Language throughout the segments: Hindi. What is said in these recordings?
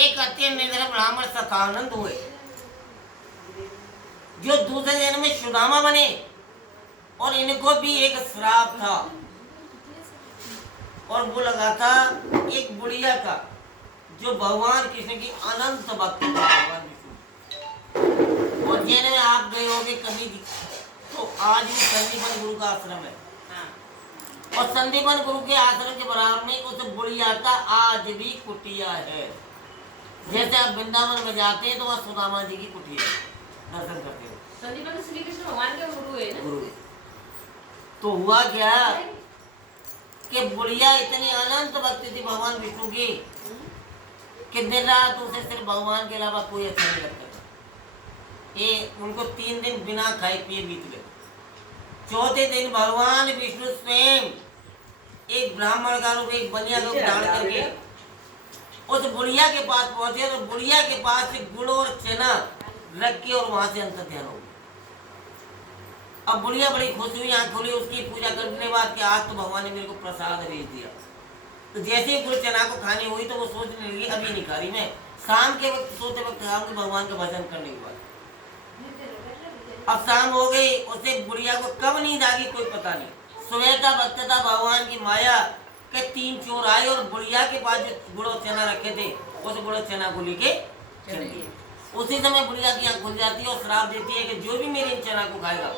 एक अत्यंत निर्धन ब्राह्मण सतानंद हुए जो दूसरे जन्म में सुदामा बने और इनको भी एक श्राप था और वो लगा था एक बुढ़िया का जो भगवान कृष्ण की अनंत भक्ति था। भगवान विष्णु और जैन में आप गए होगे कभी तो आज भी संदीपन गुरु का आश्रम है और संदीपन गुरु के आश्रम के बराबर में उस बुढ़िया का आज भी कुटिया है। जैसे आप वृंदावन में जाते हैं तो वहाँ सुदामा जी की कुटिया दर्शन करते हो। संदीपन श्री कृष्ण भगवान के गुरु है ना? गुरु। तो हुआ क्या कि बुढ़िया इतनी अनंत भक्ति थी भगवान विष्णु की कि दिन रात उसे सिर्फ भगवान के अलावा कोई अच्छा नहीं लगता था। ये उनको 3 दिन बिना खाए पिए बीत गए। चौथे दिन भगवान विष्णु स्वयं एक ब्राह्मण का रूप एक बनिया का रूप धारण करके उस बुढ़िया के पास पहुंचे और बुढ़िया के पास से गुड़ और चना रख के और वहां से अंतर ध्यान हो गया। अब बुढ़िया बड़ी खुश हुई, आंख खोली, उसकी पूजा करने के बाद कि आज तो भगवान ने मेरे को प्रसाद भेज दिया। तो जैसे ही गुड़ चना को खानी हुई तो वो सोचने लगी अभी नहीं खा रही मैं, शाम के वक्त सोते वक्त खाऊंगी भगवान का भजन करने के बाद। अब शाम हो गई, उसे बुढ़िया को कब नींद आ गई कोई पता नहीं। सुबह का वक्त था, भगवान की माया के 3 चोर आए और बुढ़िया के पास जो गुड़ और चना रखे थे उस गुड़ और चना को लेके चल दिए। उसी समय बुढ़िया की आंख खुल जाती है और श्राप देती है कि जो भी मेरे इन चना को खाएगा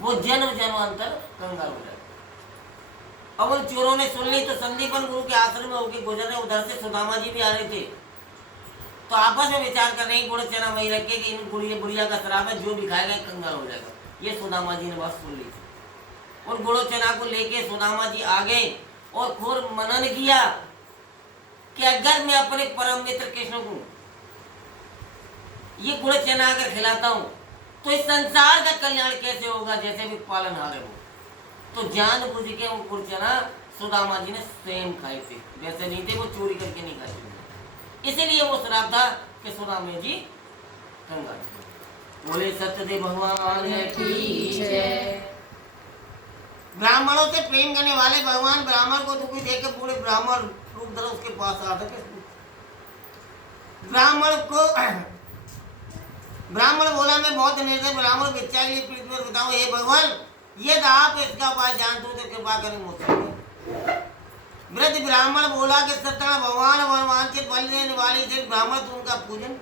वो जन्म जन्मांतर कंगाल हो जाएगा। अब उन चोरों ने सुन ली तो संदीपन गुरु के आश्रम में होकर गुजर रहे, उधर से सुदामा जी भी आ रहे थे। तो आपस में विचार कर रहे हैं गुड़ चना वही रखे कि इन बुढ़िया का श्राप है, जो भी खाएगा कंगाल हो जाएगा। ये सुदामा जी ने बात सुन ली और गुड़ चना को लेके सुदामा जी आ गए और खूब मनन किया कि अगर मैं अपने परम मित्र कृष्ण को ये गुड़ चना अगर खिलाता हूं तो इस संसार का कल्याण कैसे होगा, जैसे भी पालनहार है वो। तो जान बुझ के वो गुड़ चना सुदामा जी ने स्वयं खाए थे, वैसे नहीं थे, वो चोरी करके नहीं खाए थे। इसीलिए वो श्राप था कि सुदामा जी कंगाल। बोले सत्यदेव भगवान की जय। ब्राह्मणों से प्रेम करने वाले भगवान ब्राह्मण को दुखी देखकर पूरे ब्राह्मण रूप धर उसके पास आते। ब्राह्मण बोला मैं बहुत निर्दय ब्राह्मण भिक्षा के लिए पीड़ित में बताऊं, हे भगवान ये तो आप इसका उपाय जानते हो तो कृपा करें मुझसे। वृद्ध ब्राह्मण बोला कि सत्यनारायण भगवान वरवांछित फल देने वाले से ब्राह्मण तो उनका पूजन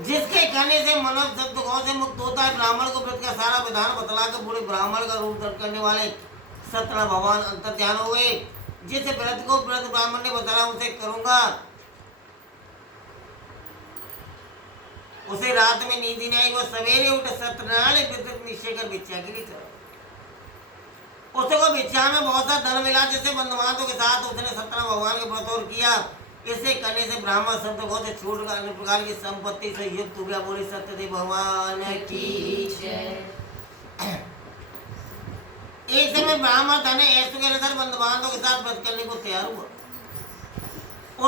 जिसके कहने से मनुष्य सब दुखों से मुक्त होता है। ब्राह्मण को व्रत का सारा विधान बतलाकर बूढ़े ब्राह्मण का रूप धारण करने वाले सत्यनारायण भगवान अंतर ध्यान हो गए। जिस व्रत को व्रत ब्राह्मण ने बताया उसे करूंगा, उसे रात में नींद नहीं आई। वो सवेरे उठ सत्यनारायण व्रत निश्चय कर भिक्षा के लिए चला। उसको भिक्षा में बहुत सा धन मिला, जिससे बंधुबांधों के साथ उसने सत्यनारायण भगवान के व्रत और किया। इसे करने से ब्राह्मण शब्द को से छोड़ कर अन्य प्रकार की संपत्ति से युक्त हो गया। बोले सत्यदेव भगवान की जय। एक समय ब्राह्मण धन ऐसे के अनुसार बंधु बांधवों के साथ व्रत करने को तैयार हुआ।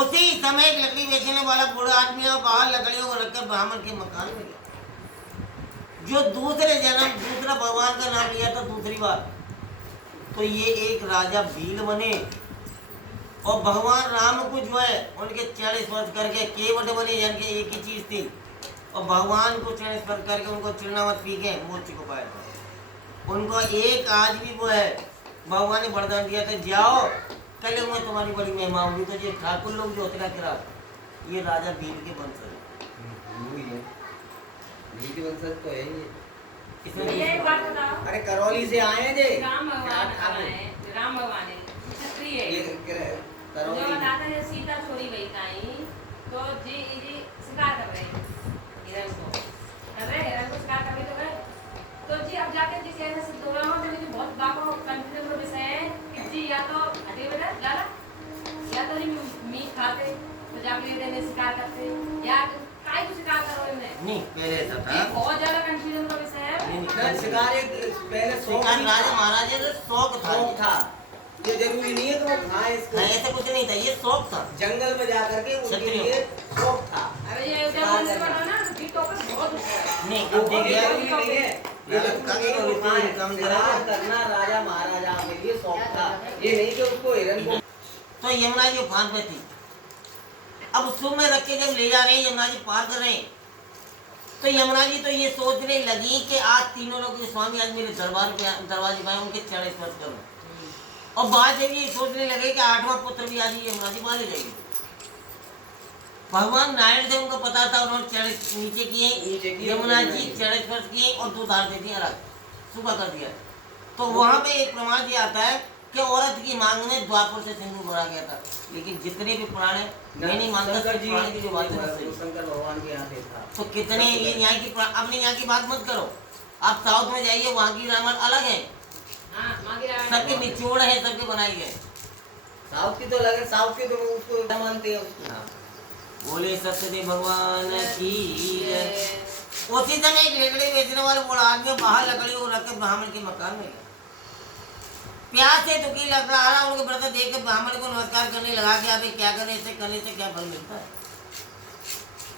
उसी समय एक लकड़ी बेचने वाला बूढ़ा आदमी और बाहर लकड़ियों को रखकर ब्राह्मण के मकान में गया। जो दूसरा भगवान का नाम लिया था दूसरी बार, तो ये एक राजा भील बने और भगवान राम को जो है उनके चरण स्पर्श करके केवट बने, यानी कि एक ही चीज थी, और भगवान को चरण स्पर्श करके उनको चरणामत पी के मोक्ष को पाया था। उनको एक आज भी वो है भगवान ने वरदान दिया था, जाओ कल मैं तुम्हारी बड़ी महिमा होगी। तो ये ठाकुर लोग जो होते क्या ये राजा भील के वंशज तो है ये बात बताओ। अरे करौली से आए थे राम भगवान है क्षत्रिय जो बताता है सीता छोड़ी गई ताई तो जी शिकार कर रहे हिरण को शिकार कर रहे तो जी अब जाके जी कैसे सिद्ध हो रहा हूँ मुझे बहुत बाको कंफ्यूजन का विषय है कि जी या तो हटे बेटा जाला या तो मीट खाते तो जाके रहने शिकार करते या काय को शिकार करो इन्हें नहीं पहले ऐसा था। बहुत ज्यादा कंफ्यूजन का विषय है। शिकार एक पहले शिकार राजा महाराजा का शौक था। ये जरूरी नहीं है कि वो खाए इसको, ऐसा कुछ नहीं था, ये शौक था। जंगल में जाकर के उनके लिए शौक था। अरे ये जब उनसे बना ना तो बीटो पर बहुत नहीं अब देखिए शिकार करना राजा महाराजा के लिए शौक था, ये नहीं कि उसको हिरण को। तो यमुना जी फान पे थी अब उसमें में रख के जब ले जा रहे हैं, यमुना जी पार कर रहे हैं, तो यमुना जी तो ये सोचने लगी कि आज तीनों लोग के स्वामी आज मेरे दरबाजे पे उनके चरण स्पर्श करूं। और बाद जब ये सोचने लगे कि 8वां पुत्र भी आज यमुना जी मारे जाएगी। भगवान नारायण देव को पता था, उन्होंने चरण नीचे किए, यमुना जी चरण स्पर्श किए और 2 दाल दे दिए, अलग सूखा कर दिया। तो वहां पे एक प्रमाण ये आता है कि औरत की मांग में द्वापर से सिंधु भरा गया था। लेकिन जितने भी पुराण है, मैं नहीं मानता शंकर जी पुराण की जो बात है सही। शंकर भगवान के यहाँ पे था। तो कितने ये यहाँ की अपने यहाँ की बात मत करो, आप साउथ में जाइए, वहाँ की रामायण अलग है, सबके निचोड़ है, सबके बनाए गए। साउथ की तो अलग है, साउथ की तो उसको क्या मानते हैं उसको। हाँ। बोले सत्यदेव भगवान की जय। उसी समय एक लकड़ी बेचने वाले बूढ़ा आदमी बाहर लकड़ी को रख के ब्राह्मण के मकान में गया। प्यास से दुखी लग रहा है, उनके ब्रदर देख के ब्राह्मण को नमस्कार करने लगा कि आप क्या करें, इसे करने से क्या फल मिलता है।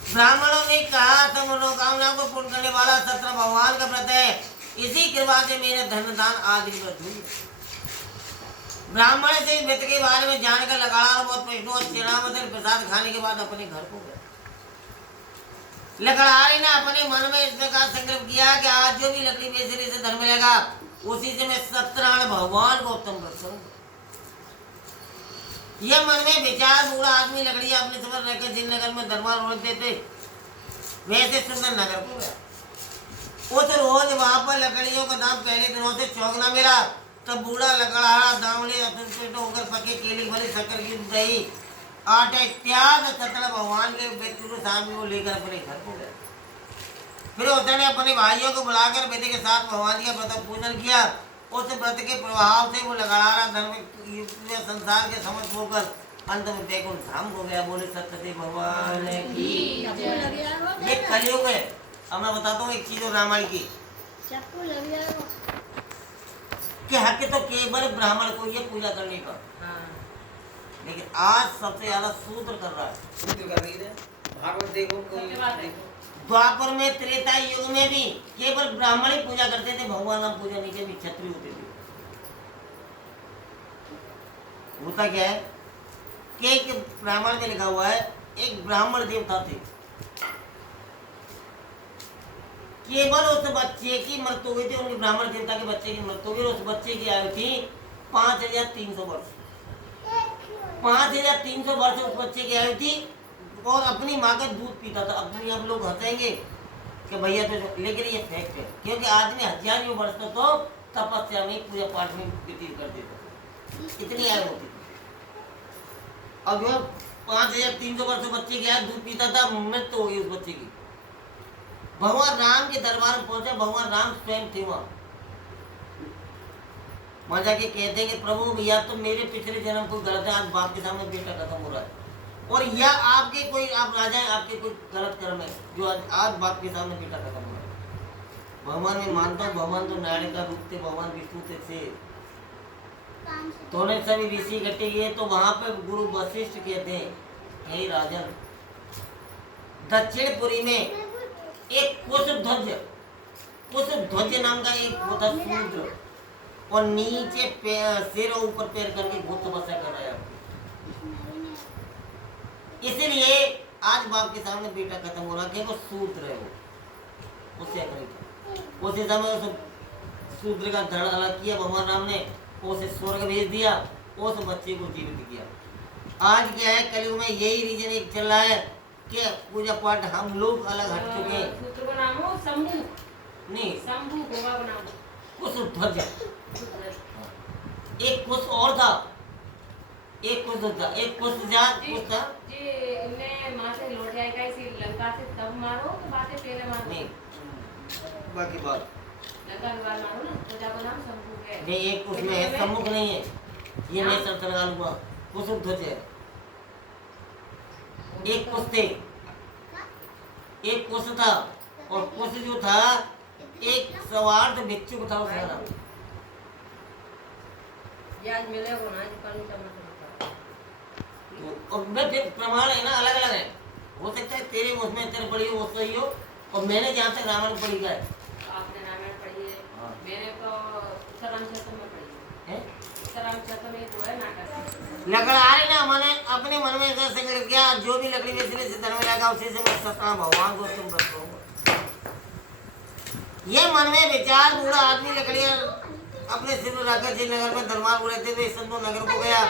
ब्राह्मणों ने कहा, सब मनोकामना को पूर्ण करने वाला सत्र भगवान का व्रत है, इसी कृपा से मेरे धन दान आदि व्रत हुई। ब्राह्मण से व्रत के बारे में जानकर लगाड़ा बहुत प्रश्नों और चेणामदन प्रसाद खाने के बाद अपने घर को गया। लकड़हारे ने अपने मन में इस प्रकार संकल्प किया कि आज जो भी लकड़ी बेचने से धन मिलेगा, उसी से मैं सत्यनारायण भगवान को उत्तम व्रत करूंगा। यह मन में विचार बूढ़ा आदमी लकड़ी अपने समझ रखकर जिन नगर में दरबार होते थे, वैसे सुंदर नगर को गया। उस रोज वहां पर लकड़ियों का दाम पहले दिनों से चौगुना मिला। तब बूढ़ा लकड़हारा दावले असंतुष्ट होकर पके केले भरी शक्कर की दही आटा इत्यादि सतल भगवान के व्यक्ति को सामने वो लेकर अपने घर को गया। फिर उसने अपने भाइयों को बुलाकर बेटे के साथ भगवान का व्रत पूजन किया। उस व्रत के प्रभाव से वो लकड़हारा धर्म संसार के समझ होकर अंत में वैकुंठ धाम हो गया। बोले सत्यदेव भगवान की। ये कलयुग है। अब मैं बताता हूँ एक चीज और रामायण की, कि हक तो केवल ब्राह्मण को ये पूजा करने का, लेकिन आज सबसे ज्यादा शूद्र कर रहा है। शूद्र कर रही है। भागवत देखो, कोई द्वापर में त्रेता युग में भी केवल ब्राह्मण ही पूजा करते थे, भगवान नाम पूजा नहीं के भी क्षत्रिय होते थे। होता क्या है कि एक ब्राह्मण में लिखा हुआ है, एक ब्राह्मण देवता थे, केवल उस बच्चे की मृत्यु हुई थी, उनके ब्राह्मण देवता के बच्चे की मृत्यु हुई। उस बच्चे की आयु थी 5300 वर्ष। 5300 वर्ष उस बच्चे की आयु थी और अपनी माँ का दूध पीता था। अपनी आप लोग हंसेंगे कि भैया तो, लेकिन ये फैक्ट है, क्योंकि आदमी 1000 वर्ष तक तो तपस्या में पूजा पाठ में व्यतीत कर देता था, इतनी आयु होती थी। अब जो 5300 वर्ष बच्चे की आयु दूध पीता था, मृत्यु हो गई उस बच्चे की। भगवान राम के दरबार में पहुंचे, भगवान राम स्वयं थे वहां जाके कहते हैं कि प्रभु भैया तो मेरे पिछले जन्म को गलत है, आज बाप के सामने बेटा खत्म हो रहा है, और या आपके कोई आप राजा हैं, आपके कोई गलत कर्म है जो आज बाप के सामने बेटा खत्म हो रहा है। भगवान में मानता हूँ, भगवान तो नारायण का रूप थे, भगवान विष्णु थे, तो सभी ऋषि इकट्ठे किए। तो वहां पे गुरु वशिष्ठ कहते हैं, हे राजन, दक्षिणपुरी में एक कुशध्वज नाम का एक होता शूद्र, और नीचे सिर और ऊपर पैर करके बहुत तपस्या कर रहा है। इसीलिए आज बाप के सामने बेटा खत्म हो रहा है, वो शूद्र है, वो उससे करेगा। उसी समय उस शूद्र का धड़ अलग किया भगवान राम ने, उसे स्वर्ग भेज दिया, उस बच्चे को जीवित किया। आज क्या है, कलयुग में यही रीजन एक चल रहा है कि पूजा पाठ हम लोग अलग हट चुके हैं। सूत्र का नाम हो शंभू, नहीं शंभू गोवा का नाम कुशध्वज, एक कुश और था, एक कुश था, एक कुश जात कुश था। जी इन्हें माँ से लौट जाएगा इसी लंका से, तब मारो तो बातें पहले मारो। नहीं, बाकी बात लंका के बाद मारो ना, प्रजा का नाम शंभू है। नहीं, एक उसमें है, सम्मुख नहीं है, ये मैं शर्त लगा लूंगा, कुशध्वज है। एक कुश थे, एक कुश था, और कुश जो था एक स्वार्थ भिक्षुक था, उसका नाम। आज मिलेगा ना, कल टमाटर। और मैं फिर प्रमाण है ना, अलग अलग है, हो सकता है तेरे उसमें तेरे पढ़ी हो वो सही हो, और मैंने जहाँ तक रामायण पढ़ी है, आपने रामायण पढ़ी है, मैंने तो उत्तरांचल में पढ़ी है। रामचंद्र में तो है नाटक लकड़हारे ने मैंने अपने मन में ऐसा संकल्प किया, जो भी लकड़ी बेचने से धर्म लगा उसी से मैं सतना भगवान को तुम रखोगे। ये मन में विचार बूढ़ा आदमी लकड़ियां अपने सिर में रखकर नगर में दरबार बुलाए थे, तो इस संतो नगर को गया।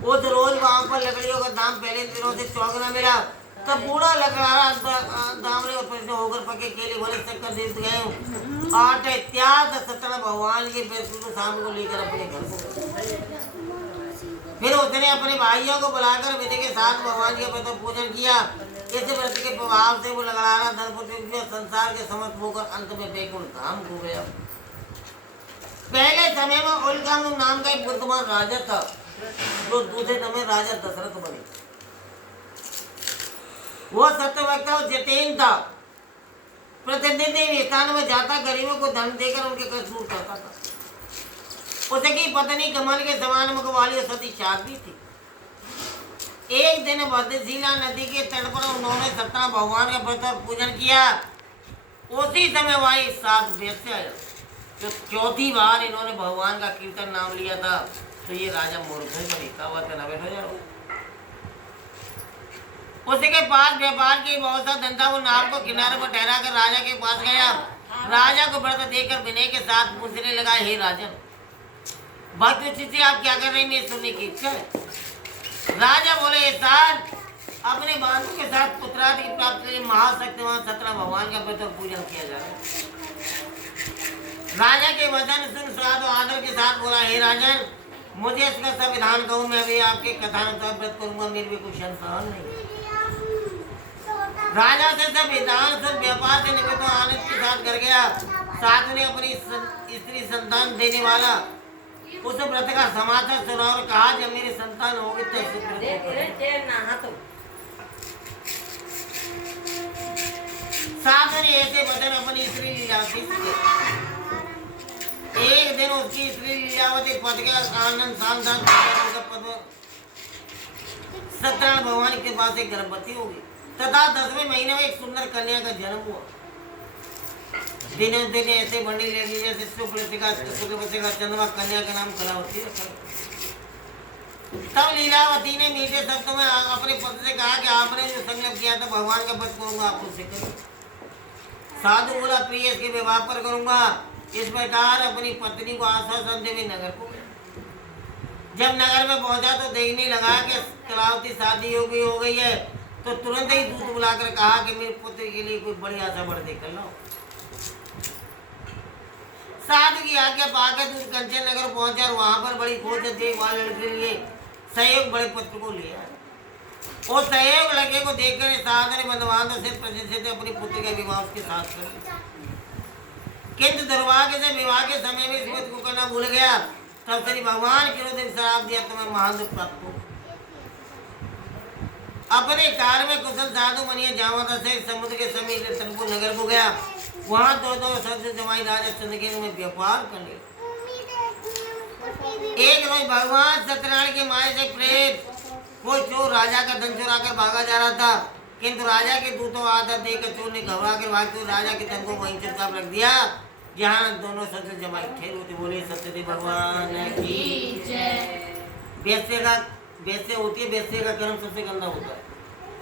वो तो रोज वहां पर लकड़ियों का दाम पहले दिनों से चौगुना मिला। तब बूढ़ा लकड़हारा दामरे और प्रश्न होकर पके केले भले चक्कर दे गए। आठ इत्याद सतना भगवान के बैतूल शाम को लेकर अपने घर को। फिर उसने अपने भाइयों को बुलाकर विधि के साथ भगवान के व्रत पूजन किया। इस व्रत के प्रभाव से वो लकड़हारा धर्मपुत्र संसार के समस्त होकर अंत में बैकुंठ धाम हो गया। पहले समय में उल्कानु नाम का एक बुद्धिमान राजा था, जो दूसरे समय राजा दशरथ बने। वो सत्यवक्ता और जितेन था। प्रतिनिधि स्थान में जाता, गरीबों को धन देकर उनके कष्ट दूर करता था। उसकी पत्नी कमल के समान मुख वाली सती शादी थी। एक दिन भद्रशिला नदी के तट पर उन्होंने सतना भगवान का व्रत और पूजन किया। उसी समय वही 7 वैश्य आया। जो चौथी बार इन्होंने भगवान का कीर्तन नाम लिया था, तो ये राजा मूर्ख में लिखा हुआ था, न बैठो जाओ। उसके पास व्यापार की बहुत सा धंधा, वो नाव को किनारे पर ठहरा कर राजा के पास गया। राजा को व्रत देकर विनय के साथ पूछने लगा, हे राजन, भक्त से आप क्या कर रहे हैं, ये सुनने की इच्छा है। राजा बोले, साथ अपने बांधों के साथ पुत्रादि की प्राप्ति के लिए महाशक्तिमान सतना भगवान का व्रत और पूजन किया जा रहा है। राजा के वचन सुन स्वाद और आदर के साथ बोला, हे राजन, मुझे इसका संविधान कहूँ, मैं भी आपके कथानुसार व्रत करूंगा, मेरे भी कुछ संतान नहीं। राजा से सब विधान सब व्यापार से निमित्त आनंद के साथ कर गया। साथ में अपनी स्त्री संतान देने वाला उस व्रत का समाचार सुना और कहा, जब मेरी संतान होगी तो साथ में ऐसे वचन अपनी स्त्री लीलावती से। एक दिन उसकी स्त्री लीलावती पद का आनंद शानदार सत्यनारायण भगवान के पास एक गर्भवती होगी तथा 10वें महीने में एक सुंदर कन्या का जन्म हुआ। दिनों दिन ऐसे बनी लेगी जैसे शुक्ल का चंद्रमा, कन्या का नाम कलावती रखा। तब लीलावती ने मीठे शब्दों में अपने पति से कहा कि आपने जो संकल्प किया था भगवान का व्रत करूंगा, आपको सिखा। साधु बोला, प्रिय इसके विवाह पर करूंगा। इस प्रकार अपनी पत्नी को आश्वासन दे नगर को गया। जब नगर में पहुंचा तो देखने लगा कि कलावती शादी हो गई है, तो तुरंत ही दूध बुलाकर कहा कि मेरे पुत्र के लिए कोई बढ़िया सा वर देकर लाओ। साधु की आज्ञा पाकर दूध कंचन नगर पहुंचा और वहां पर बड़ी खोज देखभाल लड़के के लिए सहयोग बड़े पुत्र को लिया। और सहयोग लड़के को देखकर साधु ने बंधुबांधव से प्रतिष्ठित अपनी पुत्र का विवाह उसके साथ कर लिया। किंतु दुर्भाग्य से विवाह के समय में इस व्रत को करना भूल गया। तब श्री भगवान क्रोधित श्राप दिया, तुम्हें महान दुख प्राप्त हो। अपने कार में कुशल साधु बनिए जावता से समुद्र के समीप तनपुर नगर को गया। वहां दो सबसे जमाई राजा चंद्रकेतु में व्यापार कर लिया। एक रोज भगवान सत्यनारायण की माया से प्रेरित कोई चोर राजा का धन चुरा कर भागा जा रहा था, किंतु राजा के दूतों आदर देकर चोर ने घबरा कर भागते राजा के तन को वहीं चुपचाप रख दिया जहाँ दोनों सबसे जमाई ठहर होते। बोले सत्यदेव भगवान की जय। वैसे होती है, वैसे का कर्म सबसे गंदा होता है,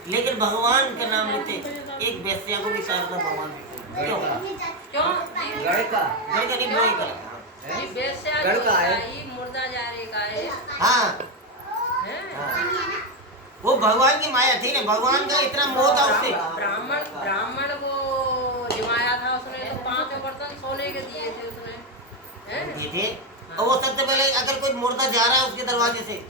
लेकिन भगवान का नाम लेते एक वैश्या को भी सारदा भगवान क्यों हाँ वो भगवान की माया थी ना, भगवान का इतना मोह था उससे। ब्राह्मण को जमाया था उसने, तो 5 बर्तन सोने के दिए थे उसने, दिए थे। और वो सबसे पहले अगर कोई मुर्दा जा रहा है उसके दरवाजे से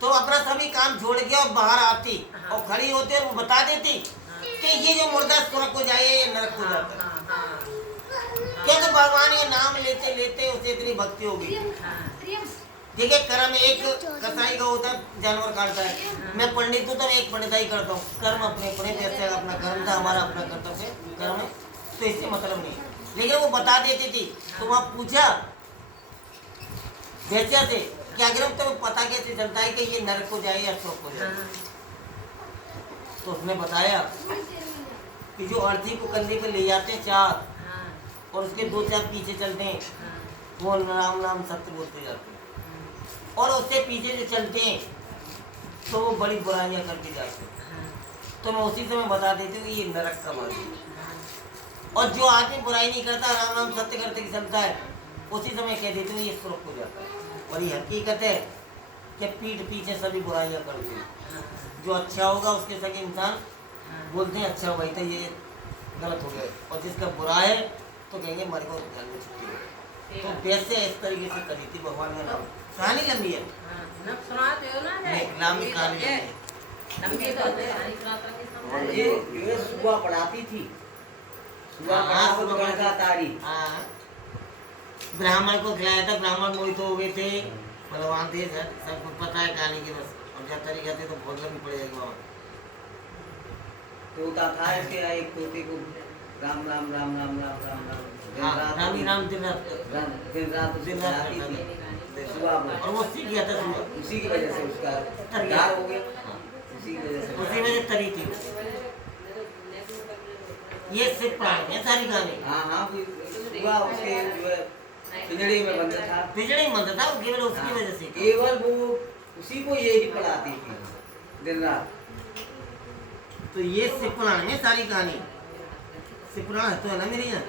तो अपना सभी काम छोड़ के और बाहर आती और खड़ी होती और वो बता देती कि ये जो मुर्दा स्वर्ग को जाए या नरक को जाता है। क्योंकि भगवान का नाम लेते लेते उसे इतनी भक्ति होगी। ठीक है, कर्म एक कसाई का होता है, जानवर काटता है। मैं पंडित हूँ तो मैं एक पंडिताई करता हूँ। कर्म अपने अपने जैसे अपना कर्म था, हमारा अपना कर्तव्य कर्म है, तो इससे मतलब नहीं। लेकिन वो बता देती थी। तो वहाँ पूछा वैसे से कि अगर हम तुम्हें पता कैसे चलता है कि ये नरक को जाए या स्वर्ग को जाए, तो उसने बताया कि जो अर्थी को कंधे पे ले जाते हैं 4 और उसके 2-4 पीछे चलते हैं, वो राम नाम सत्य बोलते जाते हैं। और उससे पीछे जो चलते हैं तो वो बड़ी बुराइयां करके जाते हैं। तो मैं उसी समय बता देती हूँ कि ये नरक का मार्ग है। और जो आदमी बुराई नहीं करता, राम नाम सत्य करते चलता है, उसी समय कह देती हूँ ये सुरख हो जाता है। और ये हकीकत है कि पीठ पीछे सभी बुराइयां करते हैं। जो अच्छा होगा उसके संग इंसान बोलते हैं अच्छा हुआ, तो ये गलत हो गया, और जिसका बुरा है तो कहेंगे हमारे को घर में छुट्टी है। तो वैसे इस तरीके से करी थी भगवान का नाम। कहानी लंबी है, लंबी कहानी है। ये सुबह पढ़ाती थी, सुबह पढ़ा का तारी। हाँ, ब्राह्मण को खिलाया था, ब्राह्मण मोहित हो गए थे, बलवान थे, सबको पता है कहानी की। बस अब जब तरीका थे तो बहुत लंबी पड़ जाएगी वहाँ। तोता था इसके, एक तोते को राम राम राम राम राम राम राम राम ही राम दिन रात दिन रात करता थी सुबह में। और वो सीख गया था सुबह, उसी की वजह से उसका प्यार हो गया, उसी की वजह से। उसी वजह तरी थी। ये सिर्फ प्राणी है सारी कहानी। हाँ हाँ, सुबह उसके जो है पिंजड़े में बंद था, बिजली मंद था, वो केवल उसकी वजह से। केवल वो उसी को यही पढ़ाती थी दिन रात। तो ये सिर्फ पुराण है सारी कहानी। सिर्फ पुराण तो है ना मेरी यहाँ।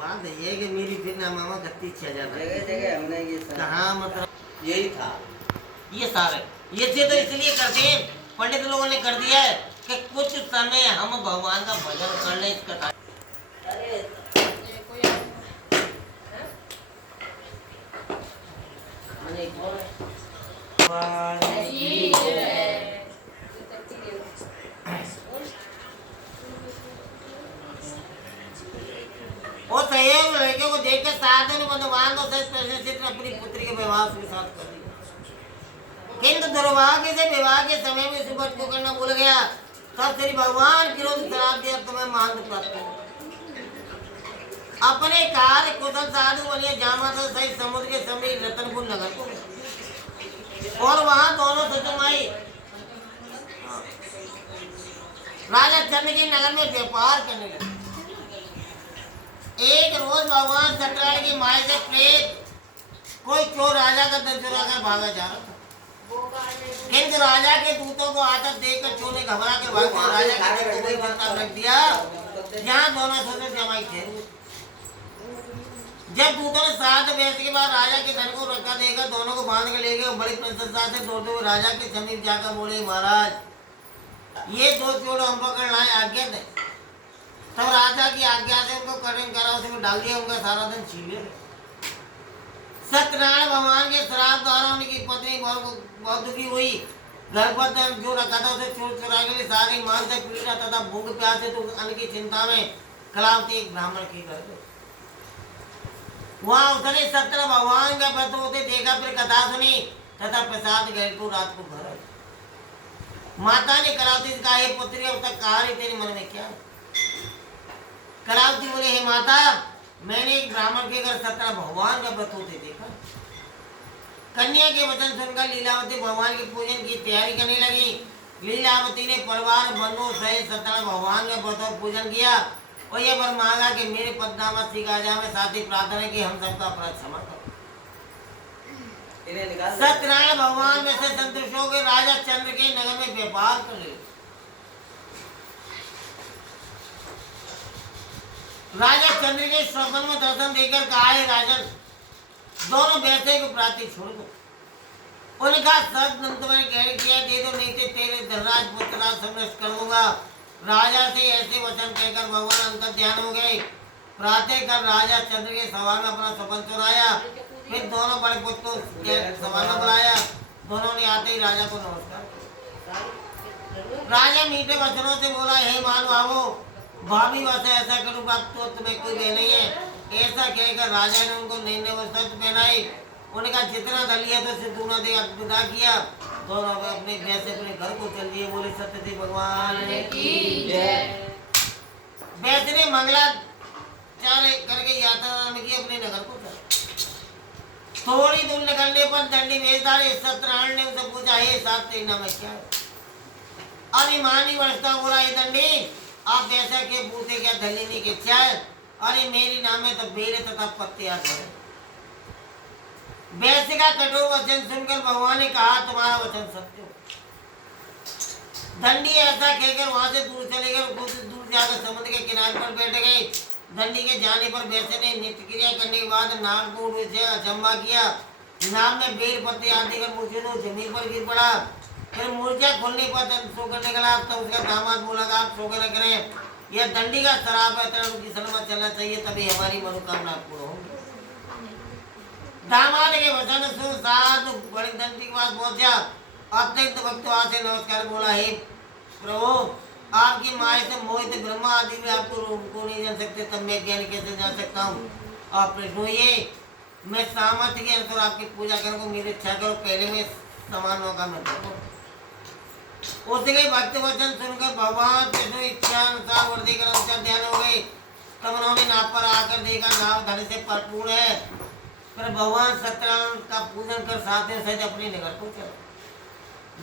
बात ये कि मेरी फिर ना मामा गत्ती 6000 जगह जगह हमने ये कहाँ, मतलब यही था। ये सारे ये से तो इसलिए करते हैं, पंडित लोगों ने कर दिया है कि कुछ समय हम भगवान का भजन कर लें। इस कथा और सहयोग लड़कियों को देखकर साधु ने बंधुवान अपनी पुत्री के विवाह के साथ कर दिया। किंतु दुर्भाग्य से विवाह के समय में इस व्रत को करना भूल गया। तब श्री भगवान क्रोध श्राप दिया, तुम्हें मान प्राप्त हो। अपने कार्य कुशल साधु बनिए जामाता सहित समुद्र के समीप रतनपुर नगर को, और वहां दोनों सचमाई राजा चंद्र के नगर में व्यापार करने लगे। एक रोज भगवान सत्यनारायण की माया से प्रेत कोई चोर राजा का धन चुरा कर भागा जा रहा था। किंतु राजा के दूतों को आदत देखकर चोर ने घबरा कर भाग कर राजा के धन को वही बर्ताव रख दिया जहाँ दोनों ससुर जमाई थे। जब दूतों ने 7 वर्ष के बाद राजा के धन को रखा देकर दोनों को बांध कर ले गए, बड़ी प्रसन्नता से दौड़ते हुए राजा के समीप जाकर बोले, महाराज ये 2 चोर हम पकड़ लाए, आज्ञा दें। तब राजा की आज्ञा से उनको कठिन करा उसमें डाल दिया, उनका सारा धन छीन लिया। सत्यनारायण भगवान के श्राप द्वारा उनकी पत्नी बहुत दुखी हुई। घर पर धन जो रखा था उसे चोर चुरा के लिए सारी मानसिक पीड़ा तथा भूख प्यास से तो अन्न की चिंता में कलावती एक ब्राह्मण की घर गए। वहाँ उसने सत्य भगवान का व्रत होते देखा, फिर कथा सुनी तथा प्रसाद गए को रात को घर आए। माता ने कलावती से कहा, हे पुत्री अब तक कहा रही तेरे मन में क्या है? कलावती बोले, हे माता मैंने एक ब्राह्मण के घर सत्य भगवान का व्रत होते देखा। कन्या के वचन सुनकर लीलावती भगवान के पूजन की तैयारी करने लगी। लीलावती ने परिवार बंधु सहित सत्य भगवान का व्रत और पूजन किया और यह वर मांगा कि मेरे पदनामा सिखा जाए, साथ ही प्रार्थना की हम सबका अपराध क्षमा करो। सत्यनारायण भगवान में से संतुष्ट होकर राजा चंद्र के नगर में व्यापार कर ले। राजा चंद्र के स्वप्न में दर्शन देकर कहा, है राजन दोनों वैसे को प्रार्थी छोड़ दो। उन्होंने कहा, सब मैंने कह किया दे दो, नहीं तो तेरे धनराज पुत्र संरक्षण कर दूंगा। राजा से ऐसे वचन कहकर भगवान अंतर ध्यान हो गए। प्रातः कर राजा चंद्र के सभा में अपना स्वपन चुराया, फिर दोनों बड़े पुत्रों के सभा में बुलाया। दोनों ने आते ही राजा को नमस्कार। राजा मीठे वचनों से बोला, हे महानुभावों भाभी वैसे ऐसा करूँगा तो तुम्हें कोई दे नहीं है। ऐसा कहकर राजा ने उनको नई नई वस्त्र पहनाई। उन्होंने कहा, जितना धन लिया तो उसे दूना दे विदा किया। दोनों अपने वैसे अपने घर को चल दिए। बोले सत्यदेव भगवान की जय। वैसे ने मंगलाचार करके यात्रा की अपने नगर को चला। थोड़ी दूर निकलने पर दंडी वेशधारी सत्यनारायण ने उसे पूछा, हे साथ तेरे नाम क्या है? अभिमानी वर्षता बोला, हे दंडी आप ऐसा के पूछे क्या धलिनी की इच्छा है? अरे मेरी नाम है तो बेरे तथा पत्ते आ गए। वैश्य का कठोर वचन सुनकर भगवान ने कहा तुम्हारा वचन सत्य हो। दंडी ऐसा कहकर वहां से दूर चले गए। कुछ दूर जाकर समुद्र के किनारे पर बैठ गए। दंडी के जाने पर वैश्य ने नित्य क्रिया करने के बाद नाग को उसे अचंबा किया। नाग में बेल पत्ते आदि कर मुझे तो जमीन पर गिर पड़ा। फिर मूर्छा खोलने पर सोकर निकला। तो उसका दामाद बोला आप सोकर न करें, यह दंडी का शराब है, तरह उनकी सलमत चलना चाहिए, तभी हमारी मनोकामना पूर्ण होगी। दामाद के वचन सुन साधु बड़े दंडी के पास पहुंचा। अत्यंत भक्तों से नमस्कार बोला, हे प्रभु आपकी माया से मोहित ब्रह्मा आदि भी आपको रूप को नहीं जान सकते, तब मैं ज्ञान कैसे जान सकता हूँ। आप प्रश्न होइए, मैं सामर्थ्य के अनुसार आपकी पूजा करूँ को मेरी इच्छा करो, पहले मैं समान मौका मिलता हूँ। उसके भक्त वचन सुनकर भगवान कृष्ण इच्छा अनुसार वर्दी कर अनुसार ध्यान हो गए। तब उन्होंने नाव पर आकर देखा नाव धन से भरपूर है। फिर भगवान सत्यनारायण का पूजन कर साथ सहित अपने नगर को चला।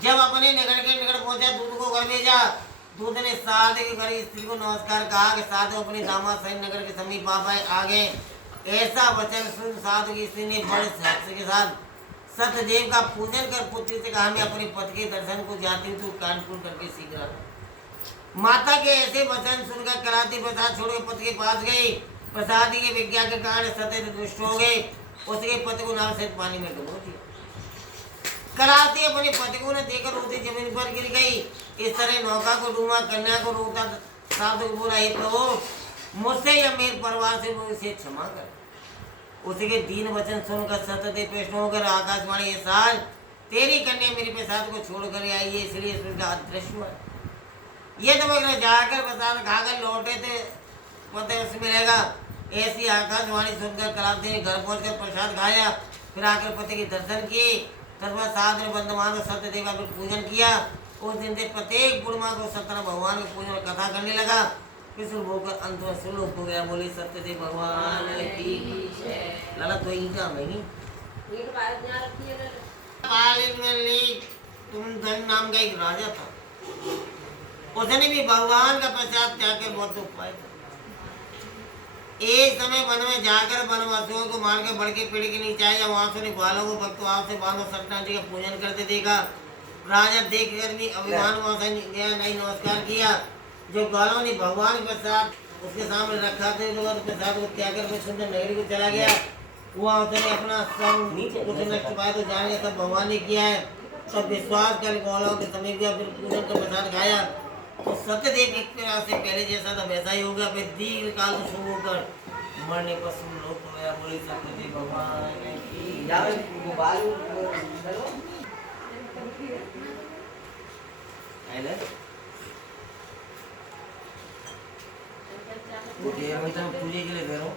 जब अपने नगर के निकट पहुंचा दूध को घर भेजा। दूध ने साधु के घर स्त्री को नमस्कार कहा कि साधु अपने दामाद सहित नगर के समीप आ गए। ऐसा वचन सुन साधु की स्त्री ने बड़े हर्ष के साथ सत्यदेव का पूजन कर पुत्री से कहा मैं अपने पति के दर्शन को जाती हूँ, तो कानपुर करके शीघ्र आना। माता के ऐसे वचन सुनकर कराती प्रसाद छोड़कर पति के पास गई। प्रसाद के विज्ञा के कारण सत्य दुष्ट हो गए। उसके पति को नाव सहित पानी में डुबो दिया। कराती अपने पति को न देखकर उसे जमीन पर गिर गई। इस तरह नौका को डूबा कन्या को रोकता साधु को बोला, हे प्रभु मुझसे या मेरे परिवार से मुझे क्षमा कर। उसके दीन वचन सुनकर सतत प्रश्न होकर आकाशवाणी साल तेरी कन्या मेरे प्रसाद को छोड़कर आई है, इसलिए उसका अदृश्य हुआ। ये तो मगर जाकर प्रसाद खाकर लौटे थे पता उसमें मिलेगा। ऐसी आकाशवाणी सुनकर कराते ने घर पहुंचकर प्रसाद खाया। फिर आकर पति के दर्शन किए। तत्पश्चात साधु ने बंधमान और सत्यदेव का पूजन किया। उस दिन से प्रत्येक पूर्णिमा को सत्यनारायण भगवान के पूजन कथा करने लगा। किशोर होकर अंत में सुलोक हो गया। बोले सत्यदेव भगवान की लाला तो ईटा में नहीं तुम धन नाम का एक राजा था। उसने भी भगवान का प्रसाद त्याग कर बहुत दुख पाया था। एक समय वन में जाकर वनवासियों को मारकर बड़ के पेड़ के नीचे आया। वहां से बालों को भक्त वहां से बालों सत्यनारायण जी का पूजन करते देखा। राजा देख कर भी अभिमान वहां से गया नहीं, नमस्कार किया। जो बालों ने भगवान के प्रसाद उसके सामने रखा था, तो प्रसाद को त्याग कर सुंदर नगरी को चला गया। वहाँ उसने अपना संग कुछ नष्ट पाया तो जाने सब भगवान ने किया है। सब विश्वास कर बालों के समीप गया, फिर पूजन का प्रसाद खाया। तो सत्यदेव एक प्रकार से पहले जैसा था वैसा ही हो गया। फिर दीर्घ काल को शुभ होकर मरने पर सुन लोग हो गया। बोले सत्यदेव भगवान की पूजे के लिए दे रहा हूँ।